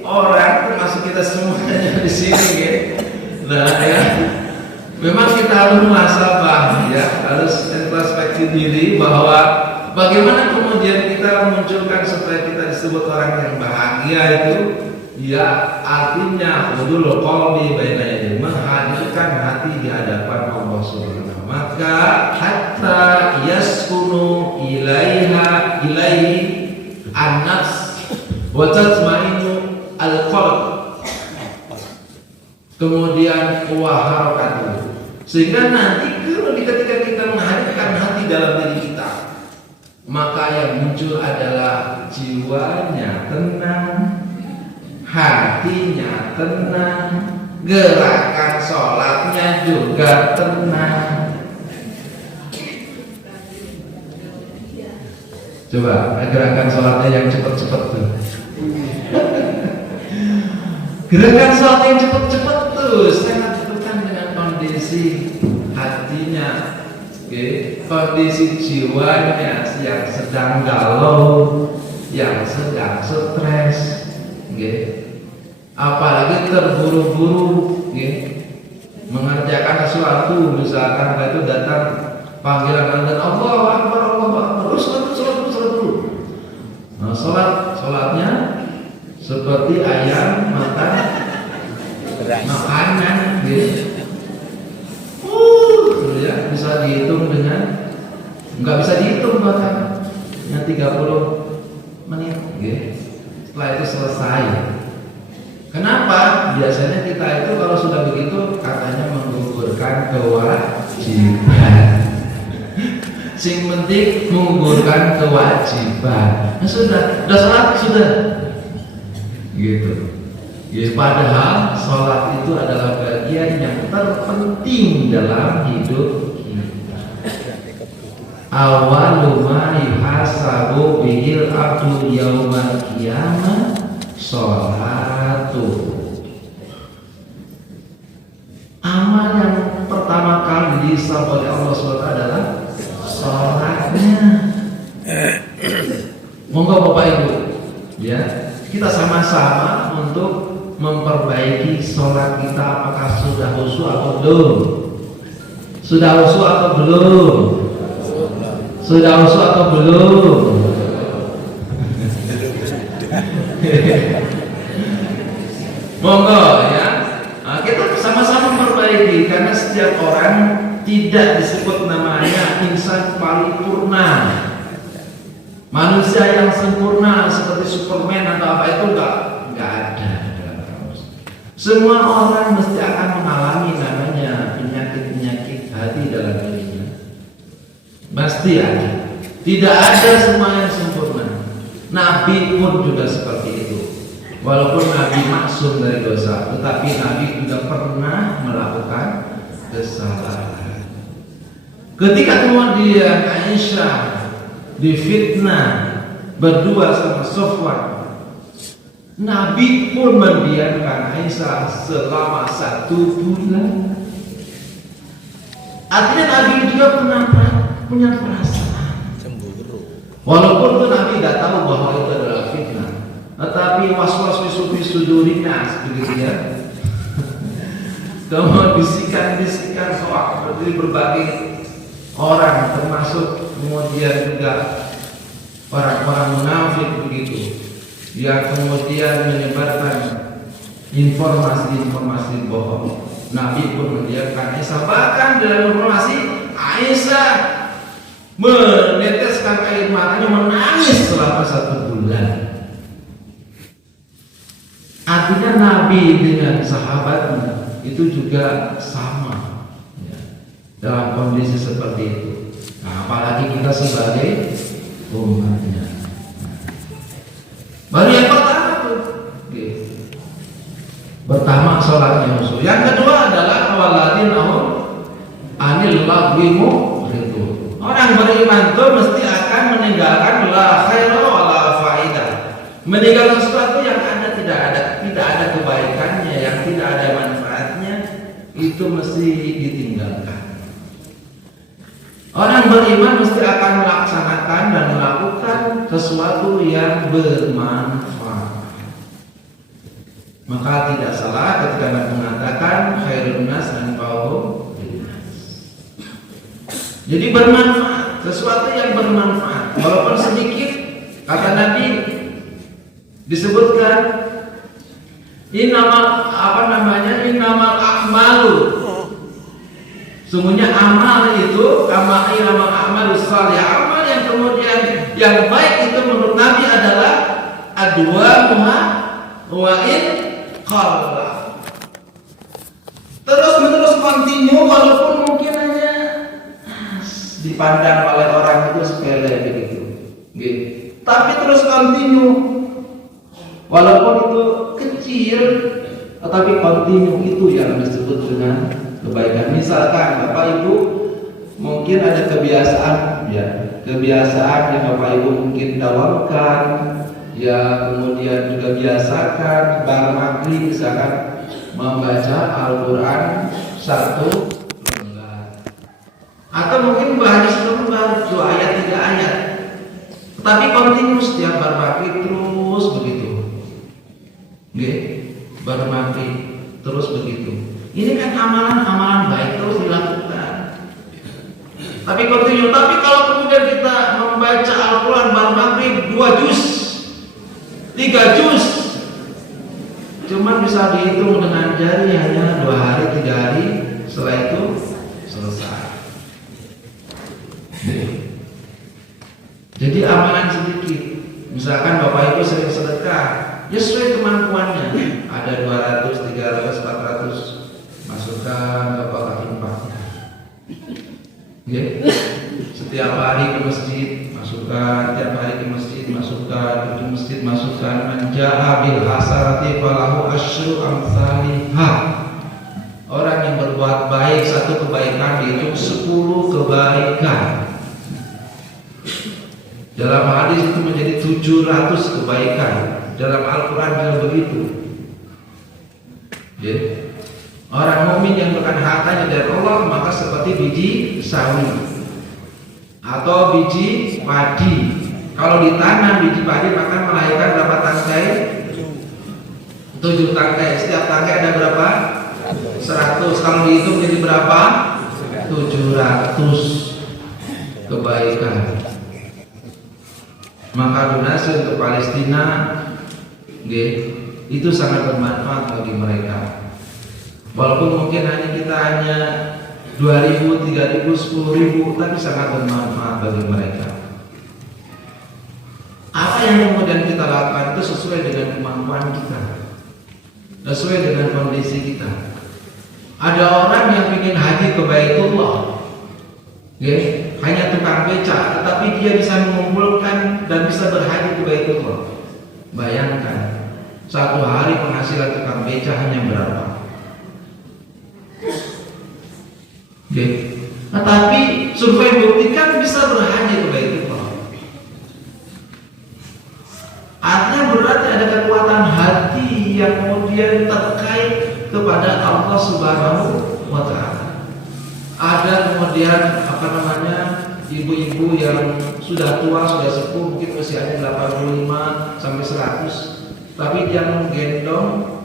orang, termasuk kita semuanya di sini ya. Nah ya, memang kita harus muhasabah ya, harus introspeksi diri bahwa bagaimana kemudian kita memunculkan supaya kita disebut orang yang bahagia itu ya, artinya hudul qalbi baina yadayhi, menghadirkan hati di hadapan Allah Subhanahu. Maka hatta yaskunu ilaihi an-nafs wa tatma'innu al-qalb, kemudian waharakatuh, sehingga nanti ketika kita menghadirkan hati dalam diri kita, maka yang muncul adalah jiwanya tenang, hatinya tenang, gerakan sholatnya juga tenang. Coba gerakan sholatnya yang cepat-cepat tuh. Gerakan sholat yang cepat-cepat tuh sangat berkaitan dengan kondisi hatinya, kondisi jiwanya yang sedang galau, yang sedang stres, apalagi terburu-buru mengerjakan sesuatu, misalkan itu datang panggilan azan, Allahu Akbar, Allahu Akbar, terus dulu. Nah, sholatnya seperti ayam makan makanan gitu. Ya, bisa dihitung dengan, nggak bisa dihitung bahkan, 30 menit gitu. Setelah itu selesai. Kenapa? Biasanya kita itu kalau sudah begitu katanya menggugurkan kewajiban. Sing penting menggugurkan kewajiban. Nah, sudah sholat sudah. Gitu. Ya, padahal sholat itu adalah bagian yang terpenting dalam hidup kita. Awalu ma yuhasabu bihil abdu yaumal qiyamah sholatu. Amal yang pertama kali dihisab oleh Allah SWT adalah sholatnya. Monggo Bapak Ibu, ya, kita sama-sama untuk memperbaiki sholat kita. Apakah sudah khusyuk atau belum? Sudah khusyuk atau belum? Sudah usul atau belum? Monggo ya. Nah, kita sama-sama memperbaiki karena setiap orang tidak disebut namanya insan paripurna. Manusia yang sempurna seperti Superman atau apa itu enggak ada dalam kamus. Semua orang mesti akan mengalami namanya penyakit-penyakit hati dalam dirinya. Pasti ada. Tidak ada semua yang sempurna. Nabi pun juga seperti itu. Walaupun Nabi maksum dari dosa, tetapi Nabi juga pernah melakukan kesalahan. Ketika kemudian Aisyah difitnah berdua sama Sofwan, Nabi pun mendiamkan Aisyah selama 1 bulan. Artinya Nabi juga pernah punya perasaan cemburu. Walaupun itu Nabi tidak tahu bahwa itu adalah fitnah, tetapi was-was bisu-bisu durinya begitu ya. Kemudian bisikan-bisikan soal dari berbagai orang, termasuk kemudian juga orang-orang munafik begitu, yang kemudian menyebarkan informasi-informasi bohong. Nabi pun mendiamkan Aisyah. Bahkan dalam informasi Aisyah meneteskan air matanya, menangis selama 1 bulan. Artinya Nabi dengan sahabatnya itu juga sama ya, dalam kondisi seperti itu. Nah, apalagi kita sebagai umatnya. Baru yang pertama tuh pertama sholatnya musuh. Yang kedua adalah waladin anil lagwi mu'ridun. Orang beriman itu mesti akan meninggalkan la khaira wa la faidah. Meninggalkan sesuatu yang tidak ada kebaikannya, yang tidak ada manfaatnya, itu mesti ditinggalkan. Orang beriman mesti akan melaksanakan dan melakukan sesuatu yang bermanfaat. Maka tidak salah ketika Nabi mengatakan khairun nas anfa'uhum linnas. Jadi bermanfaat, sesuatu yang bermanfaat walaupun sedikit. Kata Nabi disebutkan innamal a'malu. Sungguhnya amal itu amal amalus salih, amal yang kemudian yang baik itu menurut Nabi adalah adwamuha wa in qalla. Terus menerus kontinu walaupun mungkin hanya dipandang oleh orang itu sepele begitu. Gitu. Tapi terus kontinu walaupun itu kecil, tetapi kontinu itu yang disebut dengan kebaikan. Misalkan Bapak Ibu mungkin ada kebiasaan yang Bapak Ibu mungkin dawamkan, ya kemudian juga biasakan bar maghrib misalkan membaca Al-Quran 1 lembar, atau mungkin baca 1 lembar 2 ayat 3 ayat, tetapi kontinu setiap bar maghrib terus begitu. Bar maghrib terus begitu. Ini kan amalan-amalan baik terus dilakukan. Tapi kontinu. Tapi kalau kemudian kita membaca Al-Quran bar maghrib 2 juz, 3 juz, cuma bisa dihitung dengan jari, hanya 2 hari, 3 hari, setelah itu selesai. Jadi amalan sedikit. Misalkan Bapak Ibu sering sedekah, ya sesuai kemampuannya. Ada 200, 300, 400. Masukkan Bapak infaknya. Setiap hari ke masjid masukkan, tiap hari ke masjid masukkan, ke masjid masukkan. Menja'a bil hasanati falahu asyru amsalihha. Orang yang berbuat baik 1 kebaikan dihitung 10 kebaikan. Dalam hadis itu menjadi 700 kebaikan. Dalam Al-Quran juga begitu. Orang mukmin yang bukan hartanya dari Allah maka seperti biji sawi atau biji padi. Kalau ditanam biji padi maka melahirkan berapa tangkai? 7 tangkai. Setiap tangkai ada berapa? 100. Kalau dihitung jadi berapa? 700 kebaikan. Maka donasi untuk Palestina itu sangat bermanfaat bagi mereka. Walaupun mungkin kita hanya 2.000, 3.000, 10.000, tapi sangat bermanfaat bagi mereka. Apa yang kemudian kita lakukan itu sesuai dengan kemampuan kita, sesuai dengan kondisi kita. Ada orang yang ingin haji ke Baitullah, hanya tukang beca, tetapi dia bisa mengumpulkan dan bisa berhaji ke Baitullah. Bayangkan, satu hari penghasilan tukang beca hanya berapa? Tetapi survei buktikan bisa berhaji ke Baitullah. Artinya berarti ada kekuatan hati yang kemudian terkait kepada Allah Subhanahu wa Ta'ala. Ada kemudian ibu-ibu yang sudah tua, sudah sepuh, mungkin usianya 85 sampai 100, tapi dia menggendong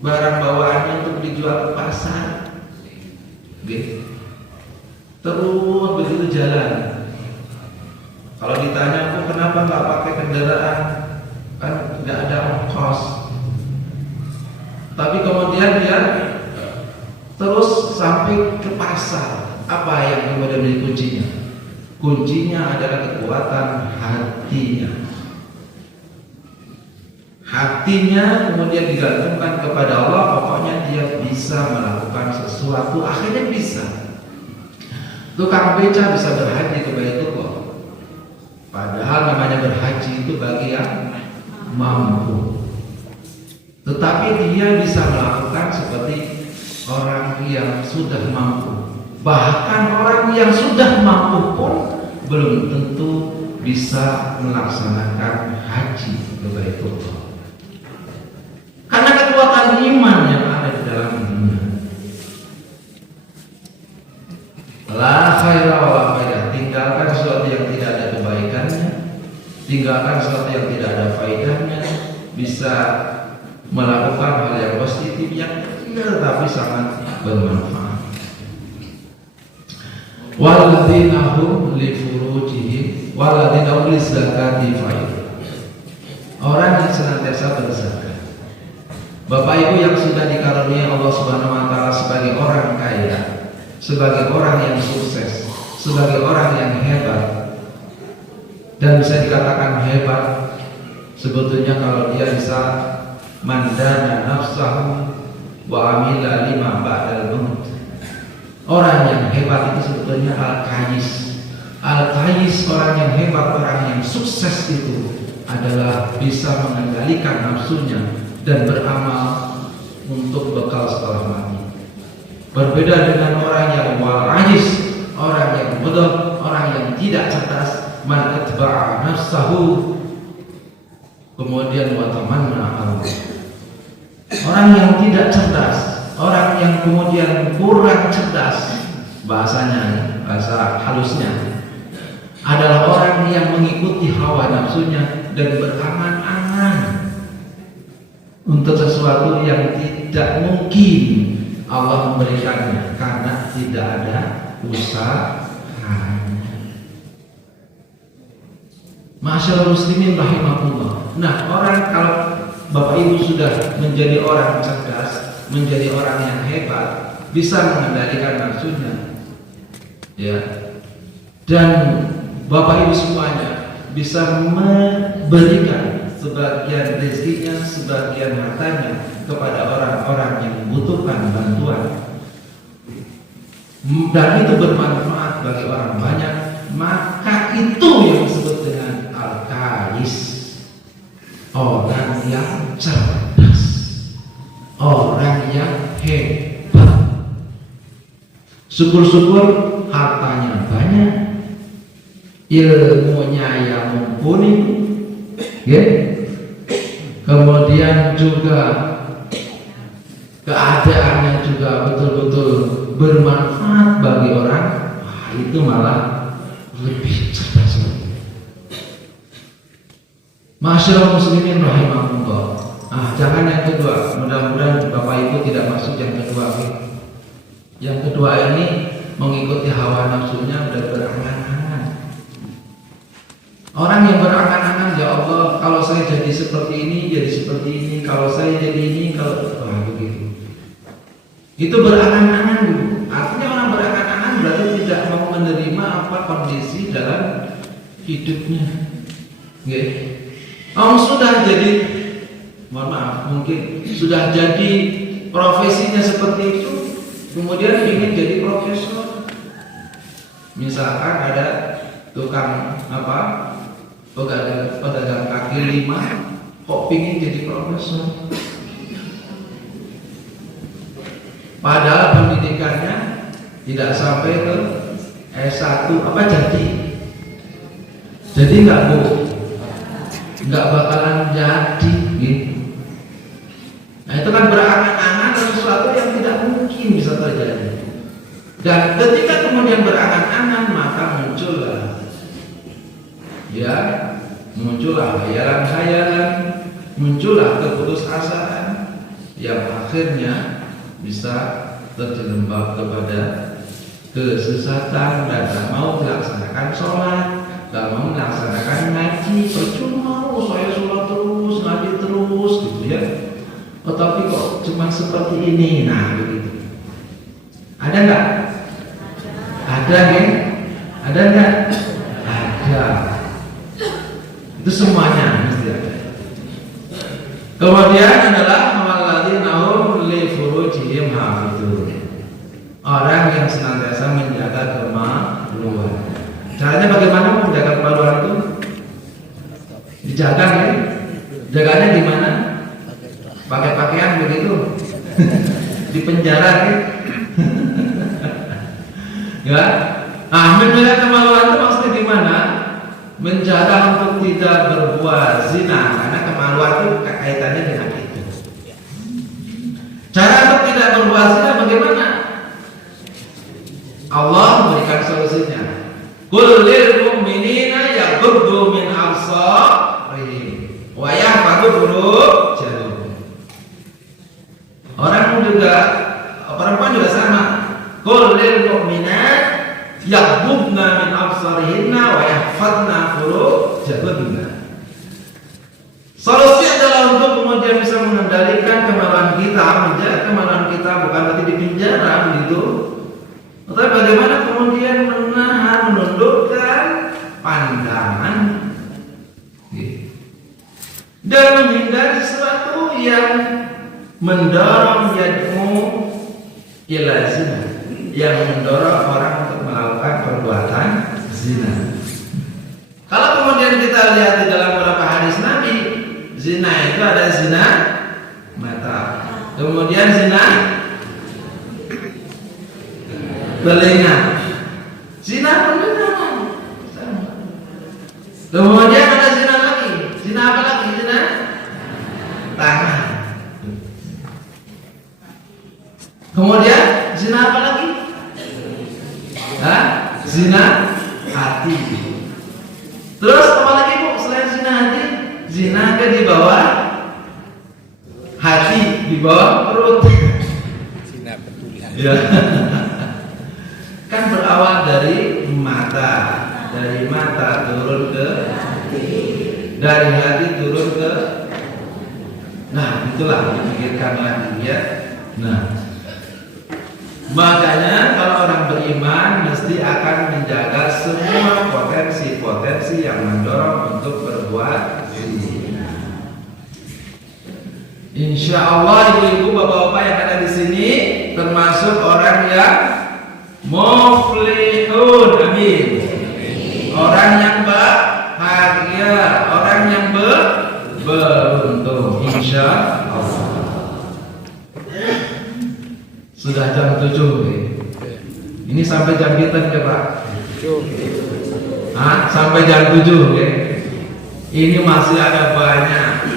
barang bawaannya untuk dijual ke pasar. Terus begitu jalan. Kalau ditanya, kok kenapa nggak pakai kendaraan? Kan nggak ada ongkos. Tapi kemudian dia terus sampai ke pasar. Apa yang kemudian menjadi kuncinya? Kuncinya adalah kekuatan hatinya. Hatinya kemudian digantungkan kepada Allah. Pokoknya dia bisa melakukan sesuatu, akhirnya bisa. Tukang beca bisa berhaji ke Baitullah. Padahal namanya berhaji itu bagi yang mampu. Tetapi dia bisa melakukan seperti orang yang sudah mampu. Bahkan orang yang sudah mampu pun belum tentu bisa melaksanakan haji ke Baitullah. Karena kekuatan iman yang ada di dalam dirinya. La khaira wa la faidah. Tinggalkan sesuatu yang tidak ada kebaikannya, tinggalkan sesuatu yang tidak ada faedahnya. Bisa melakukan hal yang positif yang kecil tapi sangat bermanfaat. Walladzina hum li furujihim walladzina hum lizakati fa'ilun. Orang yang senantiasa berzakat. Bapak Ibu yang sudah dikaruniai Allah Subhanahu wa Ta'ala sebagai orang kaya, sebagai orang yang sukses, sebagai orang yang hebat, dan bisa dikatakan hebat sebetulnya kalau dia bisa mandana nafsahu wa amila lima ba'dal maut. Orang yang hebat itu sebetulnya al-kayis. Al-kayis, orang yang hebat, orang yang sukses itu adalah bisa mengendalikan nafsunya dan beramal untuk bekal setelah mati. Berbeda dengan orang yang warajis, orang yang bodoh, orang yang tidak cerdas, man atba'a nafsahu kemudian wa tamanna Allah. Orang yang tidak cerdas, orang yang kemudian kurang cerdas, bahasanya, bahasa halusnya, adalah orang yang mengikuti hawa nafsunya dan berangan-angan untuk sesuatu yang tidak mungkin Allah memberikannya karena tidak ada usahanya. Masyaallah muslimin rahimakumullah. Nah, orang kalau Bapak Ibu sudah menjadi orang cerdas, menjadi orang yang hebat, bisa mengendalikan nafsunya, ya, dan Bapak Ibu semuanya bisa memberikan sebagian rezekinya, sebagian hartanya kepada orang-orang yang membutuhkan bantuan, dan itu bermanfaat bagi orang banyak, maka itu yang disebut dengan al-kais, orang yang cerdas, orang yang hebat. Syukur-syukur hartanya banyak, ilmunya yang mumpuni, ya. Kemudian juga keadaannya juga betul-betul bermanfaat bagi orang. Wah, itu malah lebih cerdas lagi. Masyaallah muslimin rahimakumullah. Jangan yang kedua. Mudah-mudahan Bapak Ibu tidak masuk yang kedua. Yang kedua ini mengikuti hawa nafsunya udah berangan-angan. Orang yang berangan-angan, ya Allah, kalau saya jadi seperti ini, jadi seperti ini, kalau saya jadi ini, kalau begitu. Itu berangan-angan dulu. Artinya orang berangan-angan berarti tidak mau menerima apa kondisi dalam hidupnya. Nggih. Sudah jadi, mohon maaf, mungkin sudah jadi profesinya seperti itu, kemudian ingin jadi profesor. Misalkan ada tukang pedagang kaki lima, kok pingin jadi profesor, padahal pendidikannya tidak sampai ke S1, jadi nggak bakalan jadi gitu. Nah itu kan berangan-angan sesuatu yang tidak mungkin bisa terjadi. Dan ketika kemudian berangan-angan, maka muncullah khayalan-khayalan, muncullah keputusasaan yang akhirnya bisa terjerembab kepada kesesatan dan tak mau melaksanakan sholat, tak mau melaksanakan ngaji. Percuma saya sholat terus, ngaji terus gitu ya. Tapi kok cuma seperti ini, nah begitu. Ada nggak? Ada nih? Ada nggak? Ada. Itu semuanya mesti ada. Kemudian adalah walladzina hum li furujihim hafizun. Orang yang senantiasa menjaga kemaluan. Caranya bagaimana menjaga kemaluan itu? Dijaga ya? Jaganya gimana? Pakai pakaian begitu? Di penjara ya? Ya? Menjaga kemaluan itu maksudnya gimana? Menjaga untuk tidak berbuat zina, karena kemaluan itu kaitannya dengan itu. Cara untuk tidak berbuat zina bagaimana? Allah memberikan solusinya. Qul lil mu'minina yaghuddu min absarihim wa yahfazu furujahum. Perempuan juga sama. Qul lil mu'minat yaghdudna min absarihinna wa yahfazna furujahunna. Solusi adalah untuk kemudian bisa mengendalikan kemaluan kita, menjaga kemaluan kita, bukan berarti di penjara begitu. Tetapi bagaimana kemudian menahan, menundukkan pandangan dan menghindari sesuatu yang mendorong yad'u ila zina, yang mendorong orang untuk melakukan perbuatan zina. Kalau kemudian kita lihat di dalam beberapa hadis Nabi, zina itu ada zina mata, kemudian zina telinga, zina pendengaran, kemudian ada zina lagi, zina apa lagi? Zina tangan, kemudian zina apa lagi? Zina hati. Terus apa lagi bu selain zina hati? Zina ke di bawah hati, di bawah perut. Zina betulan. Ya. Kan berawal dari mata turun ke hati, dari hati turun ke, nah itulah dipikirkan lagi ya. Nah, makanya kalau orang beriman mesti akan menjaga semua potensi-potensi yang mendorong untuk berbuat zina. Insya Allah ibu-ibu, bapak-bapak yang ada di sini termasuk orang yang muflihun, amin. Orang yang bahagia, orang yang beruntung, insya Allah. Sudah jam 7 nih. Ini sampai jam kita ya Pak? Sampai jam 7 ya. Ini masih ada banyak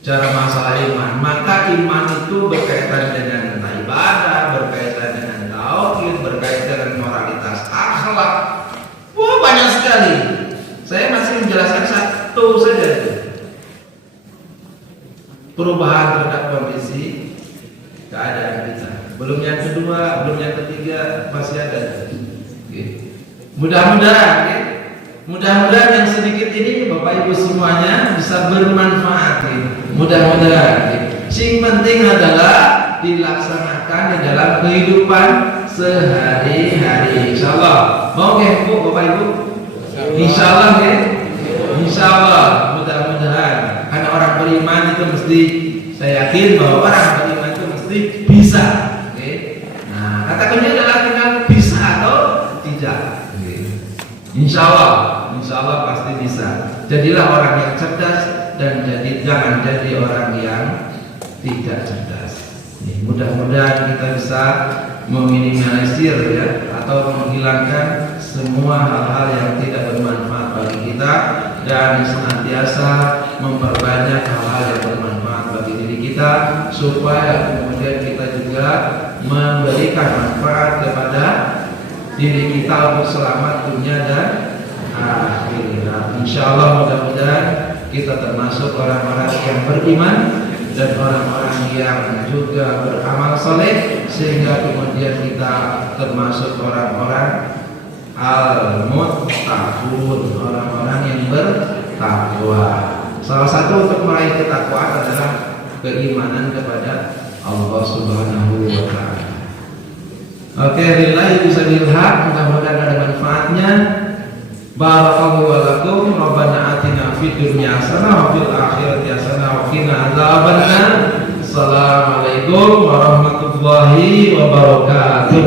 cara masalah iman. Maka iman itu berkaitan dengan ibadah, berkaitan dengan tauhid, berkaitan dengan moralitas akhlak. Wah, banyak sekali. Saya masih menjelaskan satu saja itu. Perubahan terhadap kondisi keadaan kita. belum yang kedua, belum yang ketiga, masih ada. Mudah-mudahan mudah-mudahan yang sedikit ini Bapak Ibu semuanya bisa bermanfaat. Mudah-mudahan. Sing penting adalah dilaksanakan di dalam kehidupan sehari-hari. Insyaallah. Mau nggih Bu Bapak Ibu? Insyaallah ya. Insyaallah, mudah-mudahan. Karena orang beriman itu mesti, saya yakin bahwa orang beriman itu mesti bisa. Nah, kata kuncinya adalah tinggal bisa atau tidak. Insyaallah pasti bisa. Jadilah orang yang cerdas dan jangan jadi orang yang tidak cerdas. Mudah-mudahan kita bisa meminimalisir ya, atau menghilangkan semua hal-hal yang tidak bermanfaat bagi kita dan senantiasa memperbanyak hal-hal yang bermanfaat bagi diri kita, supaya kemudian kita juga memberikan manfaat kepada diri kita untuk selamat dunia dan akhirat. Insyaallah mudah-mudahan kita termasuk orang-orang yang beriman dan orang-orang yang juga beramal soleh, sehingga kemudian kita termasuk orang-orang al-muttaqun, orang-orang yang bertakwa. Salah satu untuk meraih ketakwaan adalah keimanan kepada Allah Subhanahu wa Ta'ala. Oke, billahi bismillah, mudah-mudahan ada manfaatnya. Barakallahu lakum, Rabbana atina fid dunya hasanah wa fil akhirati hasanah wa qina adzabannar. Assalamualaikum warahmatullahi wabarakatuh.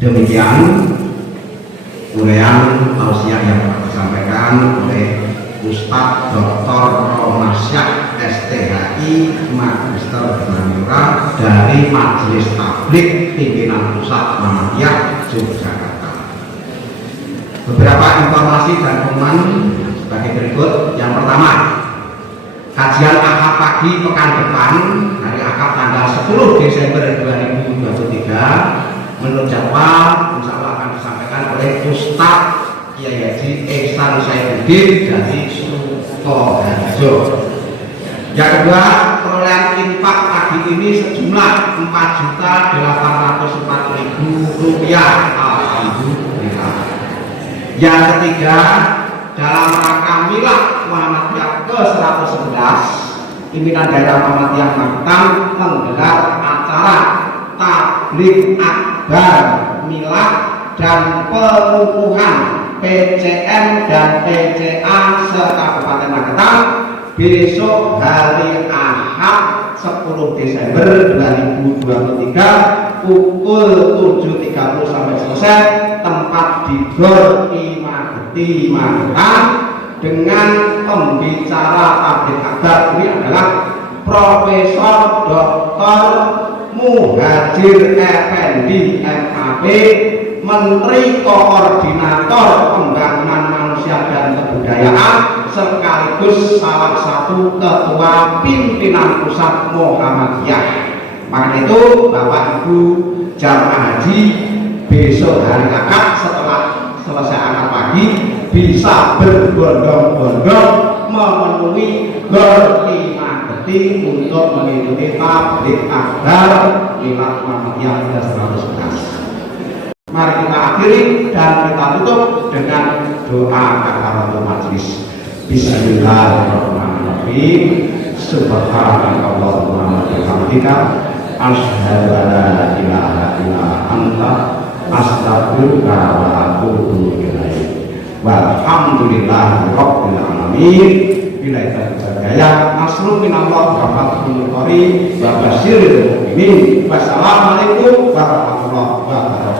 Demikian uraian tausiah yang disampaikan oleh Ustadz Dr. Romasyah STHI Magister Manura dari Majelis Tabligh Pimpinan Pusat Muhammadiyah Yogyakarta. Beberapa informasi dan pengumuman sebagai berikut. Yang pertama, kajian akad pagi pekan depan hari akad tanggal 10 Desember 2023 menurut jadwal insya Allah akan disampaikan oleh Ustadz Kiai Haji Ihsan Saifuddin dari Sukoharjo. Yang kedua, perolehan infak pagi ini sejumlah Rp4.804.000. Alhamdulillah. Yang ketiga, dalam rangka Milad Muhammadiyah ke-111, pimpinan daerah Muhammadiyah Magetan menggelar acara tabligh akbar, milad dan pengukuhan PCM dan PCA se-Kabupaten Magetan besok hari Ahad 10 Desember 2023 pukul 7.30 sampai selesai, tempat di Gor Imageti Magetan, dengan pembicara tabligh akbar ini adalah Profesor Dr. Muhajir Effendi MAP, Menteri Koordinator Pembangunan Manusia dan Kebudayaan sekaligus salah satu ketua pimpinan pusat Muhammadiyah. Maka itu Bapak Ibu jamaah haji besok hari akad setelah selesai akad pagi bisa berbondong-bondong memenuhi Gor Imageti untuk mengikuti tabligh akbar Milad Muhammadiyah ke-111. Mari kita akhiri dan kita tutup dengan doa kafaratul majelis. Bismillahirrahmanirrahim. Subhanakallahumma wa bihamdika asyhadu an la ilaha illa anta astaghfiruka wa atubu ilaik. Walhamdulillahi rabbil alamin. Bila hidayah nasrun minallah wa fathun qarib wa basyiril mu'minin. Wassalamualaikum warahmatullahi wabarakatuh.